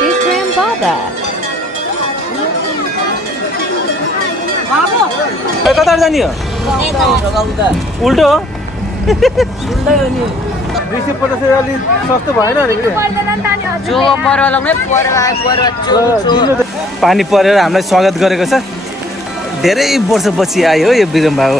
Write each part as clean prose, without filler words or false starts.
His grandfather. कता जाने हो उल्टो हो 250 अलि सस्तो भएन नि जो परवा लग्ने पानी परेर हामीलाई स्वागत गरेको छ धेरै वर्षपछि आयो यो बिरम बाबु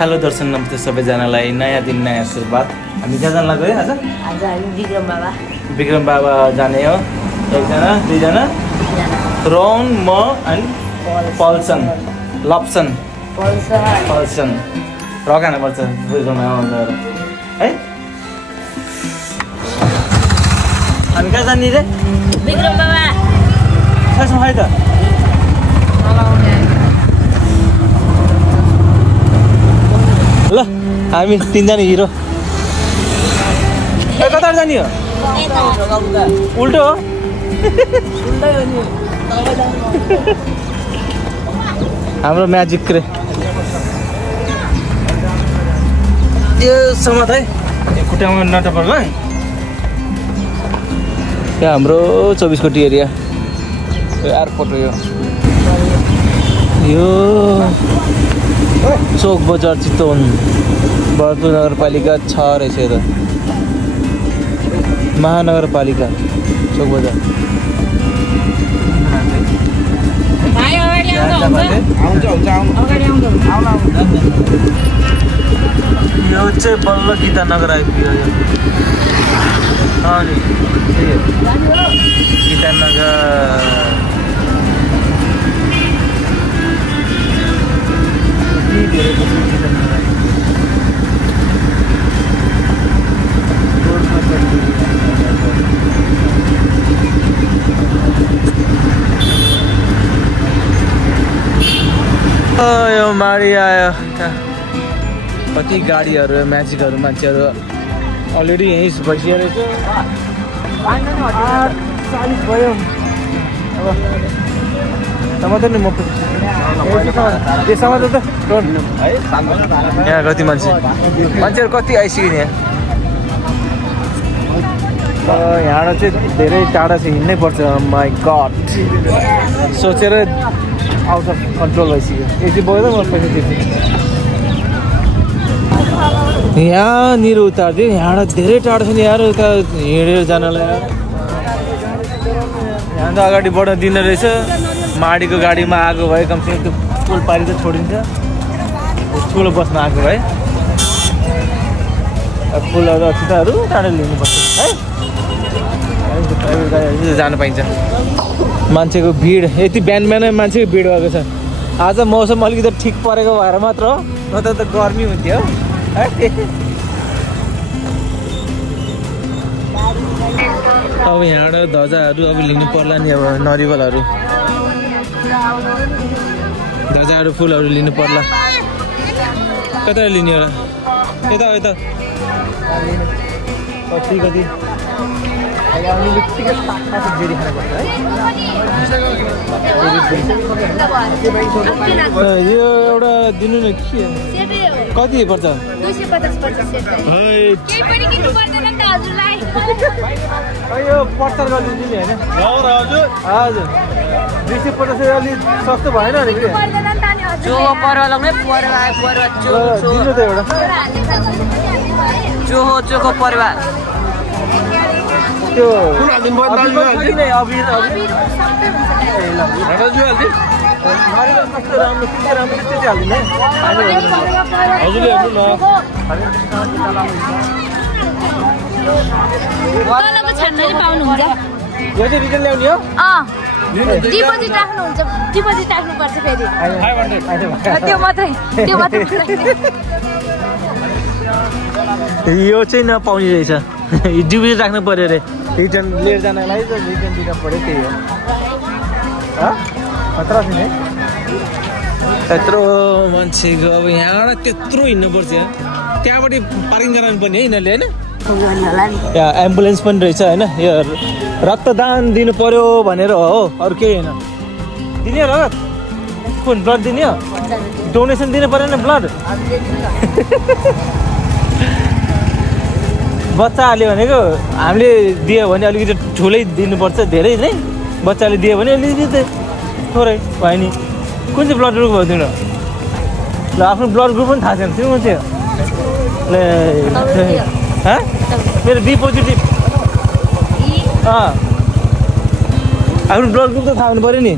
हेलो दर्शन नमस्ते सबैजनालाई नयाँ दिन नयाँ सुरुवात हामी कहाँ लाग्यो है आज हामी विक्रम बाबा जाने हो एकजना दुईजना रोन म अनि पल्सन लप्सन पल्सन रकान पर्छ विक्रम बाबा है हामी कहाँ जाने रे विक्रम बाबा खासमा है त ल हामी तीनजना हिरो कता जाने हो उल्टो हो हाम्रो म्याजिक रे यो समात है खुट्टामा नटपर्नु है यहाँ हाम्रो 24 कोटी एरिया एयरपोर्ट हो यो चोक बजार चितवन भरतपुर नगरपालिका 6 रहेछ त महानगरपालिका चोक बजार यो चाहिँ बल्ल गीतानगर आइपुग्यो अनि गीतानगर यो माडी आयो कति गाडीहरू म्याजिकहरू मान्छेहरू अलरेडी यहीँ बसिरहेको रहेछ 40 भयो अब त नि म समाज त यहाँ कति मान्छेहरू कति आइसक्यो यहाँबाट चाहिँ धेरै टाढा चाहिँ हिँड्नै पर्छ माई गड सोचेर आउट अफ कन्ट्रोल भइसक्यो यति भयो त म पैसा दिन्छु यहाँनिर उतारिदियो यहाँबाट धेरै टाढो छ नि यार उता हिँडेर जानलाई यहाँ त अगाडि बढ्न दिँदो रहेछ माडीको गाडीमा आएको भए कमसेकम त्यो पुल पारी त छोडिन्छ ठुलो बसमा आएको भए पुलहरू अक्षताहरू टाढो लिनुपर्छ है प्राइभेट गाडीहरू जानु पाइन्छ मान्छेको भिड यति बिहान बिहानै मान्छेको भिड भएको छ आज मौसम अलिकति ठिक परेको भएर मात्र हो नत्र त गर्मी हुन्थ्यो अब यहाँबाट ध्वजाहरू अब लिनु पर्ला नि अब नरिवलहरू ध्वजाहरू फुलहरू लिनु पर्ला कता लिने होला यता यता कति आउने बित्तिकै जेरी खानुपर्छ है यो एउटा दिनु न के कति पर्छ 250 पर्छ सेट केही पनि किन्नु पर्दैन नि त हजुरलाई यो पर्छ गरिदिनु नि हैन हजुर हजुर 250 अलि सस्तो भएन नि के जो परवा लग्ने परवा दिनु त एउटा चोको परवा त्यो रिटर्न ल्याउने हो डिपोजिट राख्नुहुन्छ डिपोजिट राख्नुपर्छ फेरि 500 त्यो मात्रै यो चाहिँ नपाउने रहेछ डिपोजिट राख्नु पर्यो अरे रिटर्न लिएर जानलाई त रिटर्न दिन पर्यो त्यही हो खतरा छ नि यत्रो मान्छेको अब यहाँबाट त्यत्रो हिँड्नुपर्छ त्यहाँबाट पार्किङ गराउनु पर्ने है यिनीहरूले होइन यहाँ एम्बुलेन्स पनि रहेछ होइन यो रक्तदान दिनु पर्यो भनेर हो अरू केही होइन दिने रगत कुन ब्लड दिने हो डोनेसन दिनु परेन ब्लड बच्चा हाल्यो भनेको हामीले दियो भने अलिकति ठुलै दिनुपर्छ धेरै नै बच्चाले दियो भने अलिकति थोरै भयो नि कुन चाहिँ ब्लड ग्रुप हो तिम्रो ल आफ्नो ब्लड ग्रुप पनि थाहा छैन तिम्रो मान्छे मेरो बी पोजिटिभ आफ्नो ब्लड ग्रुप त थाहा हुनु पऱ्यो नि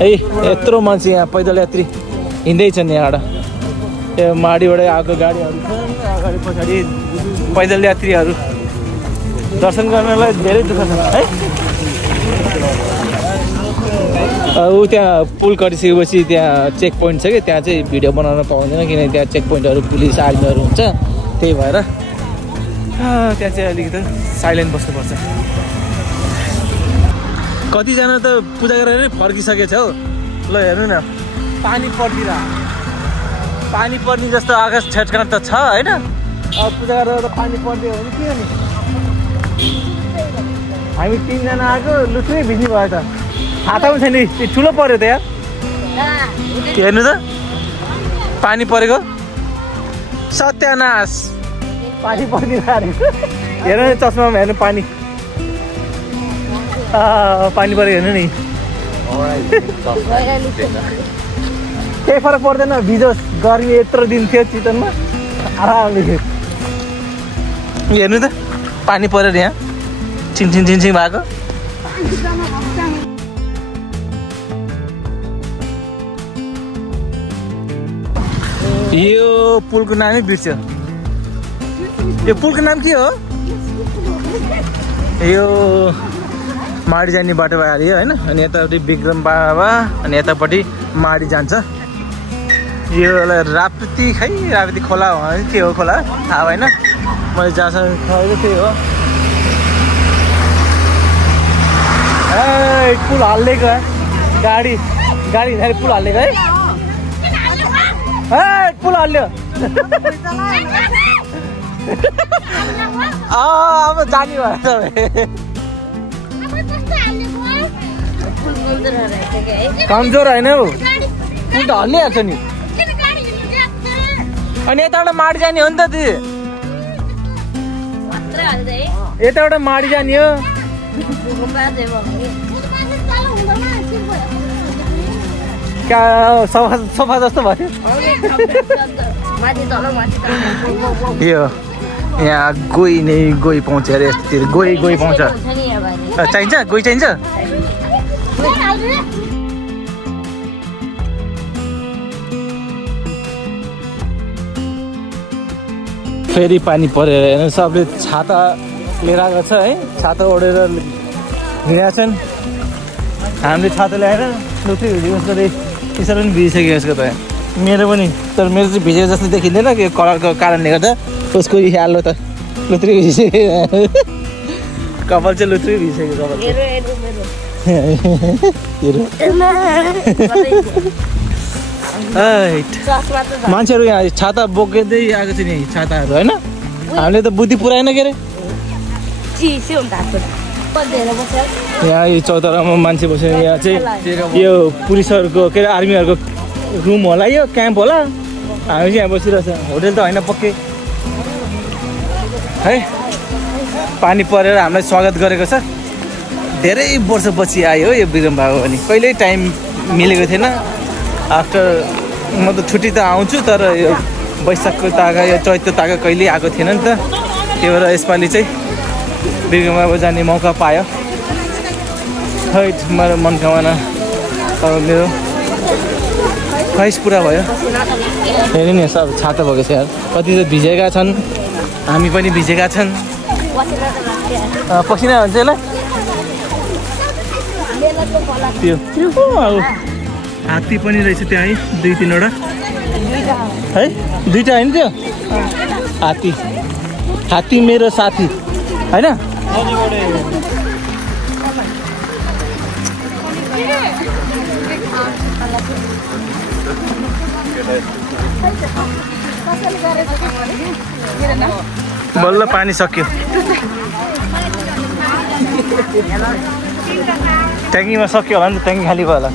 है यत्रो मान्छे यहाँ पैदल यात्री हिँड्दैछन् यहाँबाट यो माडीबाट आएको गाडीहरू छन् अगाडि पछाडि पैदल यात्रीहरू दर्शन गर्नलाई धेरै दुःख छ है ऊ त्यहाँ पुल कटिसकेपछि त्यहाँ चेक पोइन्ट छ कि त्यहाँ चाहिँ भिडियो बनाउन पाउँदैन किनकि त्यहाँ चेक पोइन्टहरू पुलिस आर्मीहरू हुन्छ त्यही भएर त्यहाँ चाहिँ अलिकति साइलेन्ट बस्नुपर्छ कतिजना त पूजा गरेर फर्किसकेछ हौ ल हेर्नु न पानी पर्ने जस्तो आकाश छेटकान त छ होइन अब पूजा गरेर त पानी पर्दियो भने के हो नि हामी 3 जना आएको लुत्रै भिज्नु भयो त हात पनि छैन नि ठुलो पर्यो त यार हेर्नु त पानी परेको सत्यानाश पानी पर्दिन हेर्नु नि चस्मामा हेर्नु पानी परेको हेर्नु नि केही फरक पर्दैन भिजोस् गर्मी यत्रो दिन थियो चितवनमा आरामले थियो हेर्नु त पानी परेर यहाँ छिनछिन भएको यो पुलको नामै बिर्स्यो यो पुलको नाम के हो यो माडी जाने बाटो भइहाल्यो होइन अनि यतापट्टि विक्रम बाबा अनि यतापट्टि माडी जान्छ यो राप्ती खोला हो के हो खोला थाहा भएन मैले जहाँसम्म खबर त्यही हो पुल हालिदिएको है गाडी हिँड्दाखेरि पुल हालिदिएको है पुल हाल्यो अब जाने भयो कमजोर होइन हौ पुल त हल्लिहाल्छ नि अनि यताबाट माडी जाने हो नि त दिदी यताबाट माडी जाने हो क्या सोफा जस्तो भयो यो यहाँ गोही पाउँछ अरे यस्तोतिर गोही पाउँछ चाहिन्छ गोही चाहिन्छ फेरि पानी परेर हेर्नु सबले छाता लिएर आएको छ है छाता ओढेर हिँडेका छन् हामीले छाता ल्याएर लुत्रै भिजेको उसको त्यसरी पनि भिजिसक्यो यसको त मेरो पनि तर मेरो चाहिँ भिजेको जस्तो देखिँदैन कि कलरको कारणले गर्दा उसको हाल्लो त लुत्रै भिजिसक्यो कपाल चाहिँ लुत्रै भिजिसक्यो मान्छेहरू यहाँ छाता बोकेदै आएको छ नि छाताहरू होइन हामीले त बुद्धि पुऱ्याएन के अरे यहाँ यो चौतारामा मान्छे बसेर यहाँ चाहिँ यो पुलिसहरूको के अरे आर्मीहरूको रुम होला यो क्याम्प होला हामी चाहिँ यहाँ बसिरहेछ होटेल त होइन पक्कै है पानी परेर हामीलाई स्वागत गरेको छ धेरै वर्षपछि आयो यो विक्रम बाबु पनि कहिल्यै टाइम मिलेको थिएन आफ्टर म त छुट्टी त आउँछु तर यो वैशाखको तागा यो चैतको तागा कहिल्यै आएको थिएन नि त त्यही भएर यसपालि चाहिँ विक्रम बाबु जाने मौका पायो है मेरो मनकामना अब मेरो ख्वाइस पुरा भयो हेर्नु नि सब छाता भएको छ यार कति त भिजेका छन् हामी पनि भिजेका छन् पसिना भन्छ यसलाई त्यो हात्ती पनि रहेछ त्यहाँ है 2-3वटा है 2टा होइन त्यो हात्ती मेरो साथी होइन बल्ल पानी सक्यो ट्याङ्कीमा सक्यो होला नि त ट्याङ्की खाली भयो होला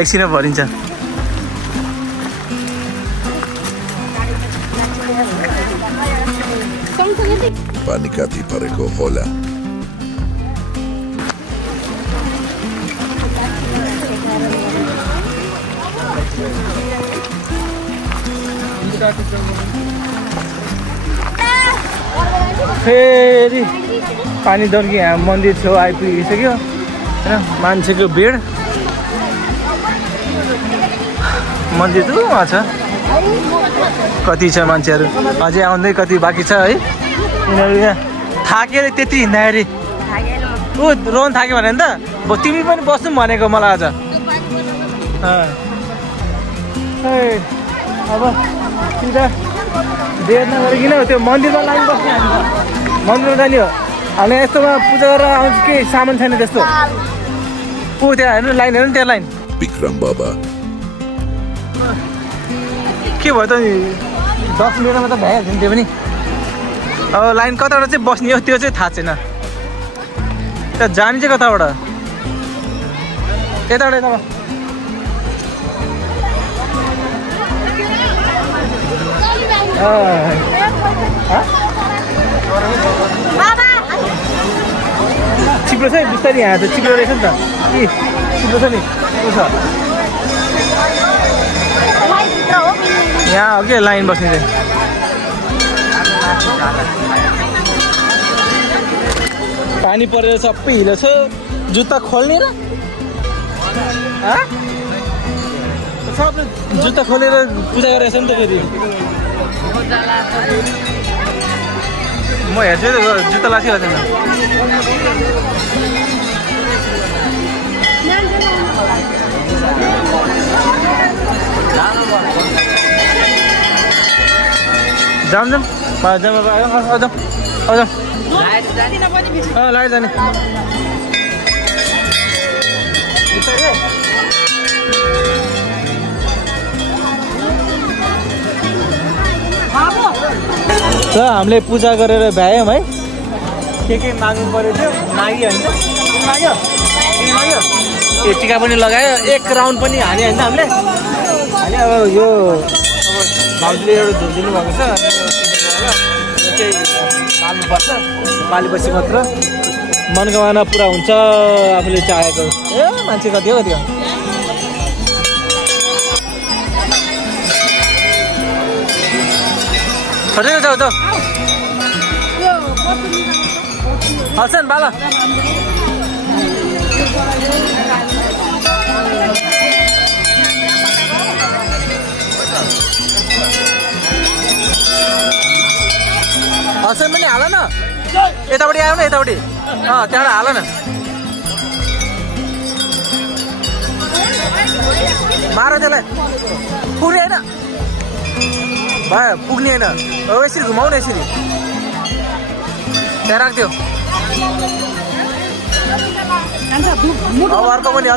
एकछिन भरिन्छ Panikati pareko hola. फेरि पानी दर्की यहाँ मन्दिर छेउ आइपुगिसक्यो होइन मान्छेको भिड मन्दिर त उहाँ छ कति छ मान्छेहरू अझै आउँदै कति बाँकी छ है यिनीहरू यहाँ थाकेर त्यति हिँड्दाखेरि ऊ रोन थाक्यो भने नि त तिमी पनि बस्नु भनेको मलाई आज अब सिधा देर नगरिकन त्यो मन्दिरमा लाइन बस्ने हामी त मन्दिरमा जाने हो हामी यस्तोमा पूजा गरेर आउँछ केही सामान छैन त्यस्तो ऊ त्यहाँ हेर्नु लाइन हेर्नु त्यहाँ लाइन Bikram Baba. के भयो त 10 मिनटमा त भइहाल्छ नि त्यो पनि अब लाइन कताबाट चाहिँ बस्ने हो त्यो चाहिँ थाहा छैन त्यहाँ जाने चाहिँ कताबाट यताबाट यताबाट चिप्लो छ है बिस्तारै यहाँ त चिप्लो रहेछ नि त कि चिप्लो छ नि को छ यहाँ हो क्या लाइन बस्ने चाहिँ पानी परेर सबै हिलो छ जुत्ता खोल्ने र सबै जुत्ता खोलेर पूजा गरेछ नि त फेरि म हेर्छु जुत्ता लासिरहेको छैन जाम जाम लाइट जाने त हामीले पूजा गरेर भ्यायौँ है के माग्नु पर्यो थियो माग्यो होइन माग्यो ए टिका पनि लगायो एक राउन्ड पनि हाने होइन हामीले अनि अब यो अब भाउजूले एउटा धुन दिनुभएको छ यो चाहिँ पाल्नुपर्छ पालेपछि मात्र मनोकामना पुरा हुन्छ आफूले चाहेको ए मान्छे कति हो खटेको छ त हसन बाला हसन पनि हाल न यतापट्टि आयो न यतापट्टि त्यहाँबाट हाल न मार त्यसलाई पुग्ने होइन भयो पुग्ने होइन अब यसरी घुमाउ न यसरी त्यहाँ राख्थ्यो अब अर्को पनि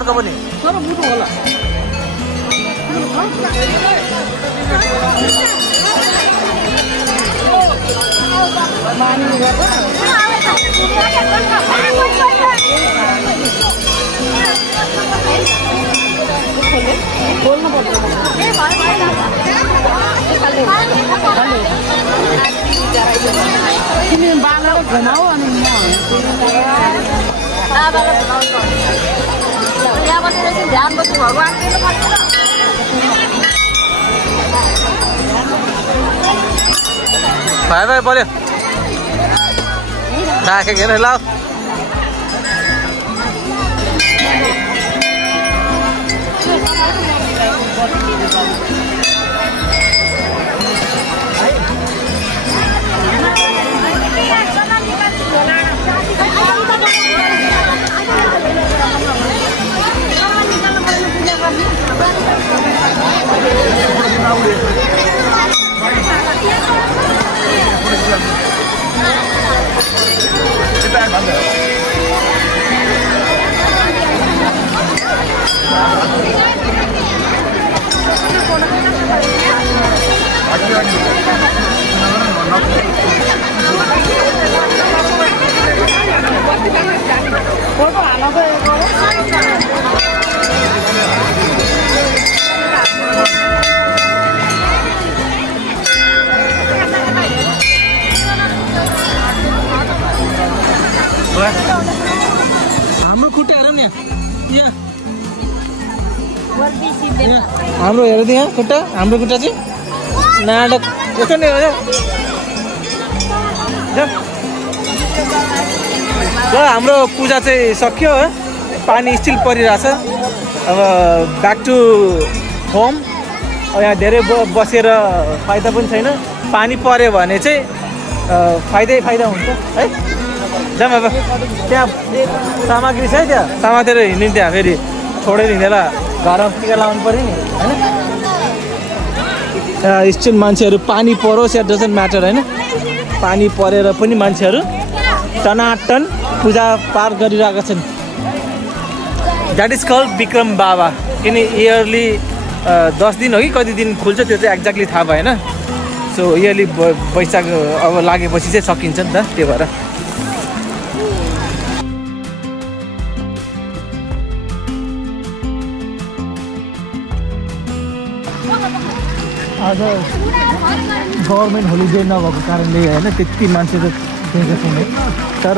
भाइ पर्यो राखेको हेर ल हाम्रो हेर्दै यहाँ खुट्टा हाम्रो खुट्टा चाहिँ नाटक यसो नै हो ल हाम्रो पूजा चाहिँ सक्यो है पानी स्टिल परिरहेछ अब ब्याक टु होम अब यहाँ धेरै बसेर फाइदा पनि छैन पानी पऱ्यो भने चाहिँ फाइदा हुन्छ है जाम अब त्यहाँ सामग्री छ है त्यहाँ समातेर हिँड्ने त्यहाँ फेरि छोडेर हिँडेर घरमा टिका लाउनु पऱ्यो नि होइन स्टिल मान्छेहरू पानी परोस् या डजन्ट म्याटर होइन पानी परेर पनि मान्छेहरू टनाटन पूजा पाठ गरिरहेका छन् द्याट इज कल्ड विक्रम बाबा किन इयरली 10 दिन हो कि कति दिन खुल्छ त्यो चाहिँ एक्ज्याक्टली थाहा भएन सो इयरली वैशाख अब लागेपछि चाहिँ सकिन्छ नि त त्यो भएर आज गभर्मेन्ट होलिडे नभएको कारणले होइन त्यति मान्छे त देखेको छैन तर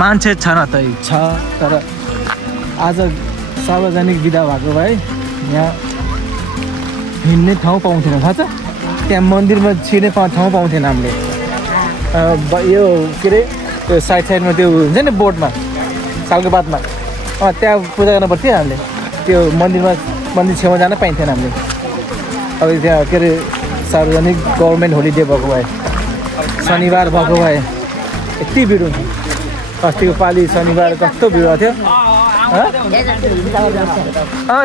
मान्छे छ न त छ तर आज सार्वजनिक बिदा भएको भए यहाँ हिँड्ने ठाउँ पाउँथेन थाहा छ त्यहाँ मन्दिरमा छिर्ने ठाउँ पाउँथेन हामीले यो के अरे त्यो साइडमा त्यो हुन्छ नि बोर्डमा सालको बादमा त्यहाँ पूजा गर्नु पर्थ्यो हामीले त्यो मन्दिर छेउमा जान पाइन्थेन हामीले अब त्यहाँ के अरे सार्वजनिक गभर्मेन्ट होलिडे भएको भए शनिबार भएको भए यति भिड हुन्छ अस्तिको पालि शनिबार कस्तो भिड भएको थियो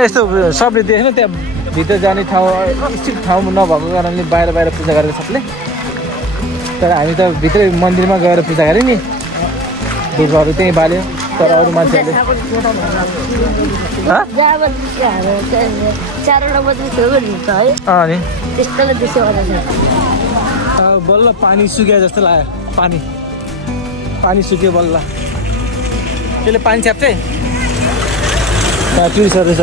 यस्तो सबले देखेन त्यहाँ भित्र जाने ठाउँ स्ट्रिक्ट ठाउँ नभएको कारणले बाहिर पूजा गरेको सबले तर हामी त भित्रै मन्दिरमा गएर पूजा गऱ्यौँ नि धुपहरू त्यहीँ बाल्यो तर अरू मान्छेहरूले बल्ल पानी सुक्यो जस्तो लाग्यो पानी सुक्यो बल्ल त्यसले पानी छ्याप्छ टुरिस्टहरू छ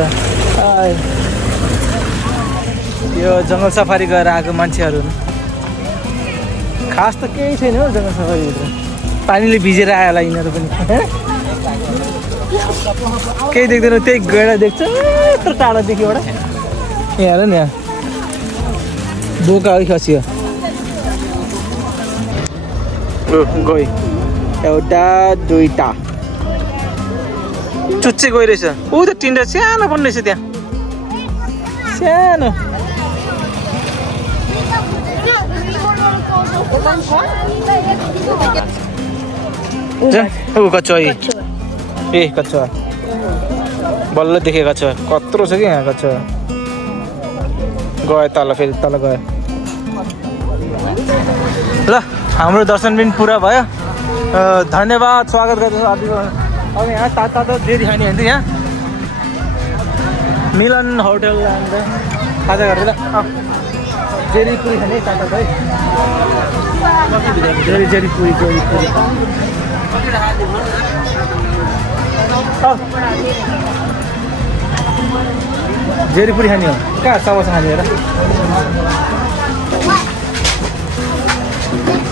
यो जङ्गल सफारी गरेर आएको मान्छेहरू खास त केही छैन हो जङ्गल सफारीभित्र पानीले भिजेर आयो होला यिनीहरू पनि केही देख्दैन त्यही गएर देख्छ यत्रो टाढादेखि एउटा यहाँ हेर नि यहाँ बोका है खसियो गयो एउटा दुईटा चुच्चे गइरहेछ ऊ त टिन्डा सानो पनि रहेछ त्यहाँ सानो कच्छा ए कच्छा बल्ल देखेँ कच्छा कत्रो छ कि यहाँ कच्छा गयो तल फेरि तल गयो ल हाम्रो दर्शन पनि पुरा भयो धन्यवाद स्वागत गर्छु अब यहाँ तातो जेरी खाने होइन यहाँ मिलन होटल खाजा गरेर जेरी पुरी खाने तातो है जेरी पुरी जेरी पुरी खाने हो कहाँ समोसा खाने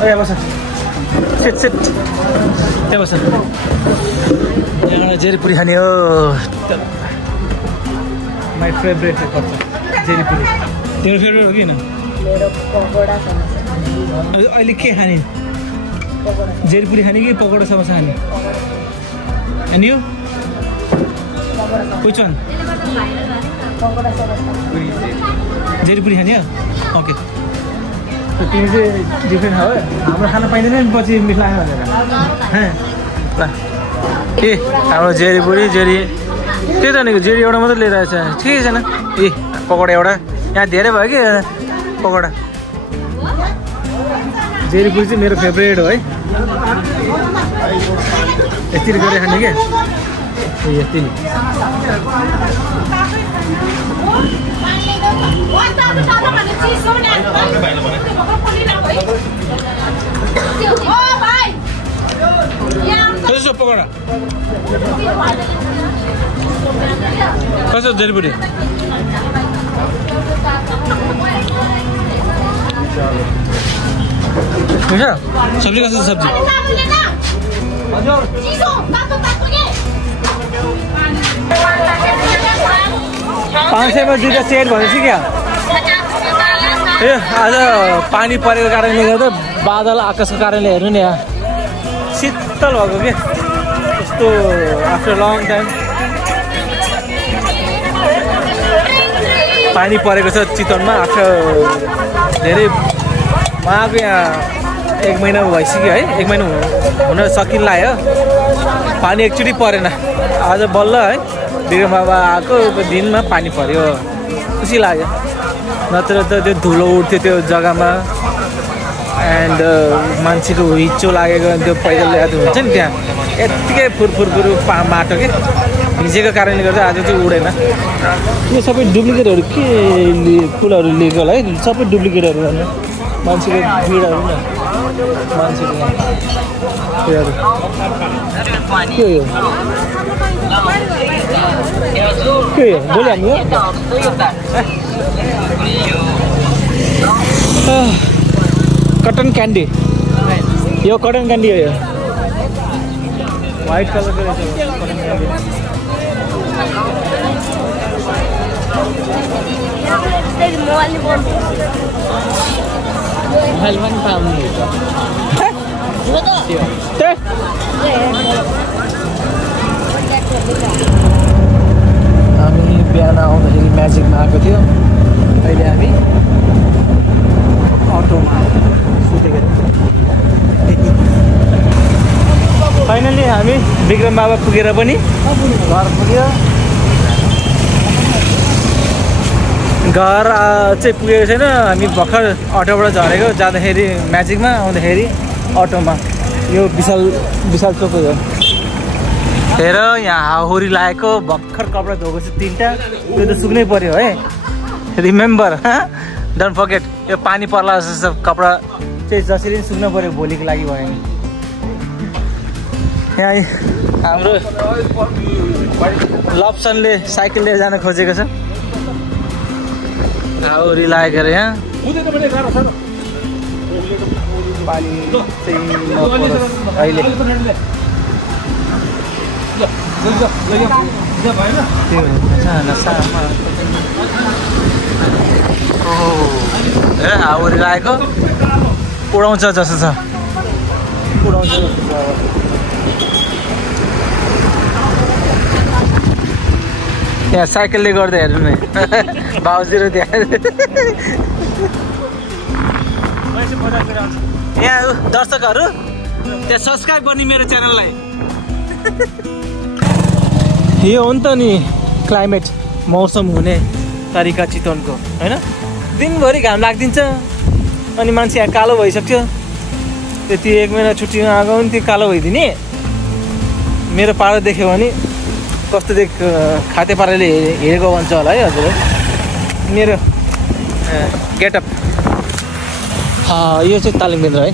हेर बस सेट त्यहाँ बस यहाँ जेरी पुरी खाने हो माई फेभरेट जेरी पुरी तेरो फेभरेट हो कि होइन अहिले के खाने जेरी पुरी खाने कि पकौडा समोसा खाने And you? Which one? जेरी पुरी खाने हो ओके तिमी चाहिँ डिफ्रेन्ट हो हाम्रो खाना पाइँदैन नि पछि मिठो लाग्यो भनेर ल ए हाम्रो जेरी पुरी जेरी त्यही त भनेको जेरी एउटा मात्रै लिएर आएछ ठिकै छैन ए पकौडा एउटा यहाँ धेरै भयो कि पकौडा जेरी पुरी चाहिँ मेरो फेभरेट हो है यति गरेर खाने क्या यति कसो पकौडा कसो जेरी पुरी सब्जी कसो सब्जी 500 मा दुईटा सेट भनेपछि क्या ए आज पानी परेको कारणले गर्दा बादल आकाशको कारणले हेर्नु नि यहाँ शीतल भएको के यस्तो आफ्टर लङ टाइम पानी परेको छ चितवनमा आफ्टर धेरै उहाँको यहाँ 1 महिना भइसक्यो है 1 महिना हुन सकिन लाग्यो पानी एकचोटि परेन आज बल्ल है बिक्रम बाबा आएको दिनमा पानी पर्यो खुसी लाग्यो नत्र त त्यो धुलो उठ्थ्यो त्यो जग्गामा एन्ड मान्छेको हिचो लागेको त्यो पैदल याद हुन्छ नि त्यहाँ यत्तिकै फुरफुर माटो के भिजेको कारणले गर्दा आज चाहिँ उडेन यो सबै डुप्लिकेटहरू के फुलहरू लिएको होला है सबै डुप्लिकेटहरू भन्नु मान्छेको भिडहरू न मान्छेको उयोहरू के हो के हो बोलिहाल्नु कटन क्यान्डी यो कटन क्यान्डी हो यो व्हाइट कलरको रहेछ कटन क्यान्डी हामी बिहान आउँदाखेरि म्याजिकमा आएको थियो अहिले हामी अटोमा सुतेको फाइनली हामी बिक्रम बाबा पुगेर पनि घर पुग्यो घर चाहिँ पुगेको छैन हामी भर्खर अटोबाट झरेको जाँदाखेरि म्याजिकमा आउँदाखेरि अटोमा यो विशाल चोक हो हेर यहाँ हाउरी लागेको भर्खर कपडा धोएको छु 3टा त्यो त सुक्नै पर्यो है रिमेम्बर डोन्ट फर्गेट यो पानी पर्ला जस्तो कपडा चाहिँ जसरी पनि सुक्न पर्यो भोलिको लागि भयो नि यहाँ हाम्रो लप्सनले साइकल लिएर जान खोजेको छ हाउरी लागेको अरे यहाँ पानी चाहिँ अहिले हाउरी लागेको उडाउँछ जस्तो छ उडाउँछ जस्तो छ यहाँ साइकलले गर्दा हेर्नु नि भाउजू र त्यहाँ यहाँ दर्शकहरू त्यहाँ सब्सक्राइब गर्ने मेरो च्यानललाई यो हो नि त नि क्लाइमेट मौसम हुने तरिका चितवनको हैन दिनभरि घाम लाग्दिन्छ अनि मान्छे यहाँ कालो भइसक्यो त्यति 1 महिना छुट्टीमा आएको नि त्यो कालो भइदिने मेरो पारा देख्यो भने कस्तो खाते पाराले हेरेको भन्छ होला है हजुर मेरो गेटअप यो चाहिँ तालिम केन्द्र है